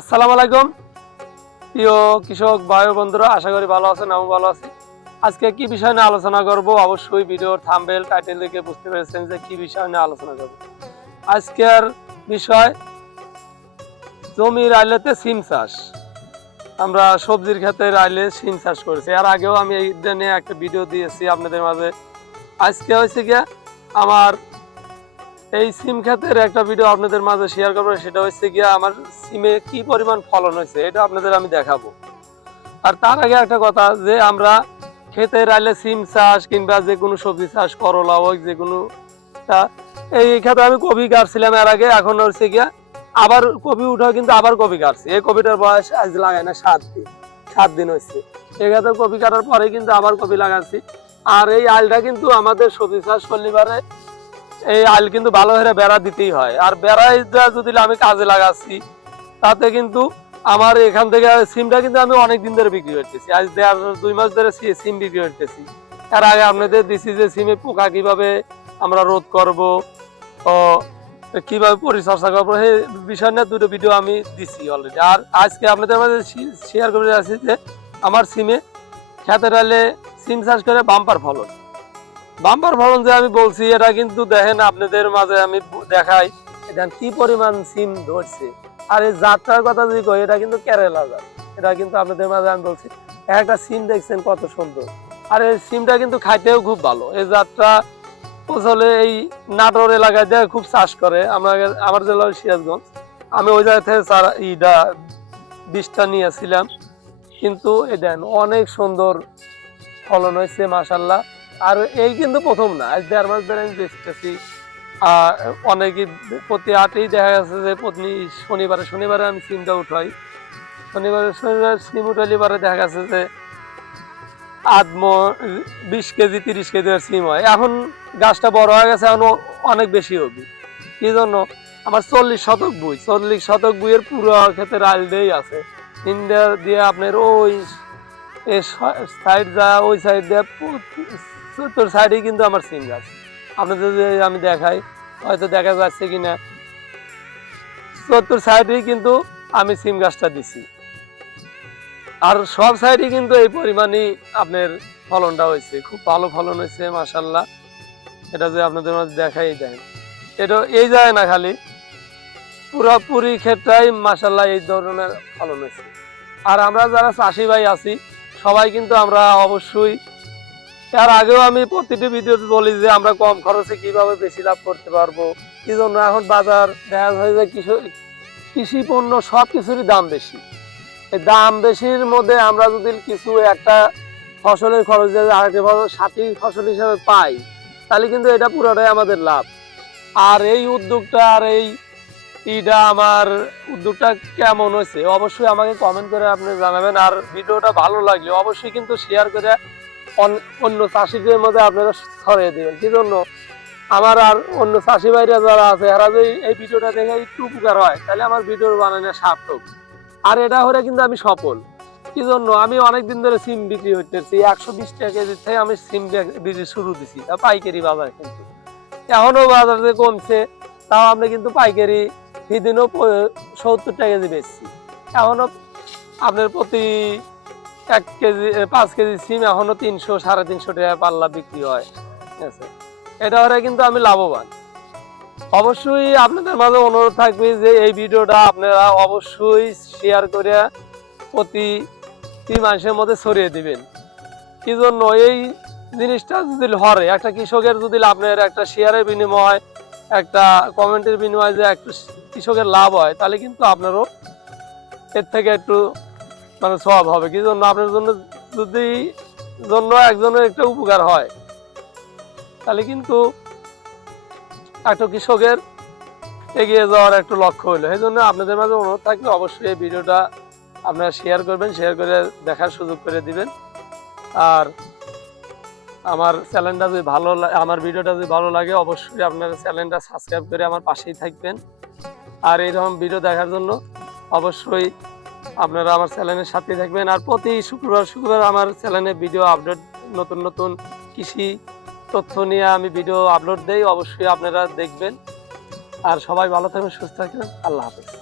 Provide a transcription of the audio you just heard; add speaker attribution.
Speaker 1: আসসালামু আলাইকুম। প্রিয় কৃষক ও বন্ধুরা, আশা করি ভালো আছেন আমি ভালো আছি। আজকে কি বিষয় নিয়ে আলোচনা করব? অবশ্যই ভিডিওর থাম্বেল টাইটেল দেখে বুঝতে পেরেছেন যে কি বিষয় নিয়ে আলোচনা করব। আজকের বিষয় জমির আইলেতে সিম চাষ। আমরা সবজির ক্ষেত্রে আইলে সিম চাষ করেছি। এর আগেও আমি এই নিয়ে একটা ভিডিও দিয়েছি আপনাদের মাঝে। আজকে হয়েছে গিয়া আমার এই সিম ক্ষেতের একটা ভিডিও আপনাদের মাঝে শেয়ার করব, সেটা হচ্ছে গিয়া আমার সিমে কি পরিমাণ ফলন হয়েছে, এটা আপনাদের আমি দেখাবো। আর তার আগে একটা কথা, যে আমরা খেতে রাইলে সিম চাষ কিংবা যে কোনো সবজি চাষ, করলা হোক, যে কোনো এই ক্ষেত্রে আমি কপি কাটছিলাম এর আগে, এখন হচ্ছে গিয়া আবার কপি উঠা কিন্তু আবার কপি কাটছি। এই কপিটার বয়স আজ লাগাই না, সাত দিন সাত দিন হচ্ছে এই ক্ষেত্রে কপি কাটার পরে কিন্তু আবার কপি লাগাচ্ছি। আর এই আলটা কিন্তু আমাদের সবজি চাষ করলে পারে এই আল কিন্তু ভালো করে বেড়া দিতেই হয়। আর বেড়াই যদি আমি কাজে লাগাচ্ছি, তাতে কিন্তু আমার এখান থেকে সিমটা কিন্তু আমি অনেক দিন ধরে বিক্রি করতেছি। আজ দেড় দুই মাস ধরে সিম বিক্রি করতেছি। এর আগে আপনাদের দিছি যে সিমে পোকা কীভাবে আমরা রোধ করব, ও, কীভাবে পরিচর্যা করব সেই বিষয় নিয়ে দুটো ভিডিও আমি দিছি অলরেডি আর আজকে আপনাদের মাঝে শেয়ার করে যাচ্ছি যে আমার সিমে খেতে ডালে সিম চাষ করে বাম্পার ফলন বাম্পার ফলন যে আমি বলছি, এটা কিন্তু দেখেন আপনাদের মাঝে আমি দেখাই। এটা কি পরিমাণ সিম ধরছে। আর এই যাত্রার কথা যদি কই, এটা কিন্তু কেরালা জাত। এটা কিন্তু আপনাদের মাঝে আমি বলছি, একটা সিম দেখছেন কত সুন্দর। আর এই সিমটা কিন্তু খাইতেও খুব ভালো। এই যাত্রা আসলে এই নাটোর এলাকায় দিয়ে খুব চাষ করে। আমরা আমার জেলা সিরাজগঞ্জ। আমি ওই জায়গা থেকে চারা- ইটা বীজটা নিয়েছিলাম। কিন্তু এই দেন অনেক সুন্দর ফলন হয়েছে মাসাল্লাহ আর এই কিন্তু প্রথম না আজ দেড় মাস ধরে আমি দেখতেছি আর অনেকে প্রতি আটেই দেখা যাচ্ছে যে প্রতি শনিবারে শনিবারে আমি সিমটা উঠাই। শনিবারে, শনিবার সিম উঠালি পরে দেখা গেছে যে আদম বিশ কেজি, তিরিশ কেজি সিম হয়। এখন গাছটা বড় হয়ে গেছে, এখন অনেক বেশি হবে। কি জন্য? আমার চল্লিশ শতক বই, চল্লিশ শতক বইয়ের পুরো ক্ষেত্রে দিয়েই আছে। ইন্ডিয়া দিয়ে আপনার ওই সাইড যা, ওই সাইড দিয়ে চতুর সাইডে কিন্তু আমার সিম গাছ আপনাদের আমি দেখাই, হয়তো দেখা যাচ্ছে কিনা। চতুর সাইডেই কিন্তু আমি সিম গাছটা দিছি। আর সব সাইডে কিন্তু এই পরিমাণই আপনার ফলনটা হয়েছে। খুব ভালো ফলন হয়েছে মাসাল্লাহ এটা যে আপনাদের মাঝে দেখাই দেন এটা এই যায় না খালি। পুরোপুরি ক্ষেত্রেই মাসাল্লাহ এই ধরনের ফলন হয়েছে। আর আমরা যারা চাষি ভাই আছি, সবাই কিন্তু আমরা অবশ্যই এর আগেও আমি প্রতিটি ভিডিওতে বলি যে আমরা কম খরচে কীভাবে বেশি লাভ করতে পারব? কি জন্য এখন বাজার দেখা যায় যে কৃষি কৃষি পণ্য সব কিছুরই দাম বেশি। এই দাম বেশির মধ্যে আমরা যদি কিছু একটা ফসলের খরচ যদি আরেকটি ফসল সাথী ফসল হিসাবে পাই, তাহলে কিন্তু এটা পুরোটাই আমাদের লাভ। আর এই উদ্যোগটা আর এই ইটা আমার উদ্যোগটা কেমন হয়েছে? অবশ্যই আমাকে কমেন্ট করে আপনি জানাবেন। আর ভিডিওটা ভালো লাগলে অবশ্যই কিন্তু শেয়ার করে অন্য চাষিদের মধ্যে আপনারা ছড়িয়ে দেবেন। কি জন্য? আমার আর অন্য চাষি ভাইরা যারা আছে, এরা যদি এই ভিডিওটা দেখে একটু উপকার হয়, তাহলে আমার ভিডিওর বানানো সার্থক। আর এটা হলে কিন্তু আমি সফল। কি জন্য? আমি অনেক দিন ধরে সিম বিক্রি করতেছি, একশো বিশ টাকা কেজি থেকে আমি সিম বিক্রি শুরু দিছি পাইকারি বাজার কিন্তু। এখনও বাজার যে কমছে, তাও আমরা কিন্তু পাইকারি সেদিনও সত্তর টাকা কেজি বেচছি। এখনও আপনার প্রতি এক কেজি পাঁচ কেজি সিম এখনও তিনশো, সাড়ে তিনশো টাকা পাল্লা বিক্রি হয়। ঠিক আছে? এটা হলে কিন্তু আমি লাভবান। অবশ্যই আপনাদের মাঝে অনুরোধ থাকবে যে এই ভিডিওটা আপনারা অবশ্যই শেয়ার করে প্রতি তিন মাসের মধ্যে ছড়িয়ে দিবেন। কি জন্য? এই জিনিসটা যদি হরে, একটা কৃষকের যদি আপনার একটা শেয়ারের বিনিময় একটা কমেন্টের বিনিময়ে যে একটু কৃষকের লাভ হয়, তাহলে কিন্তু আপনারও এর থেকে একটু মানে সব হবে। কি জন্য? আপনার জন্য যদি জন্য একজনের একটা উপকার হয়, তাহলে কিন্তু একটা কৃষকের এগিয়ে যাওয়ার একটু লক্ষ্য হইল। এই জন্য আপনাদের মাঝে অনুরোধ থাকলে অবশ্যই এই ভিডিওটা আপনারা শেয়ার করবেন শেয়ার করে দেখার সুযোগ করে দিবেন। আর আমার চ্যানেলটা যদি ভালো আমার ভিডিওটা যদি ভালো লাগে, অবশ্যই আপনারা চ্যানেলটা সাবস্ক্রাইব করে আমার পাশেই থাকবেন। আর এইরকম ভিডিও দেখার জন্য অবশ্যই আপনারা আমার চ্যানেলের সাথে থাকবেন আর প্রতি শুক্রবার শুক্রবার আমার চ্যানেলে ভিডিও আপলোড নতুন নতুন কৃষি তথ্য নিয়ে আমি ভিডিও আপলোড দেই, অবশ্যই আপনারা দেখবেন। আর সবাই ভালো থাকবেন, সুস্থ থাকবেন। আল্লাহ হাফেজ।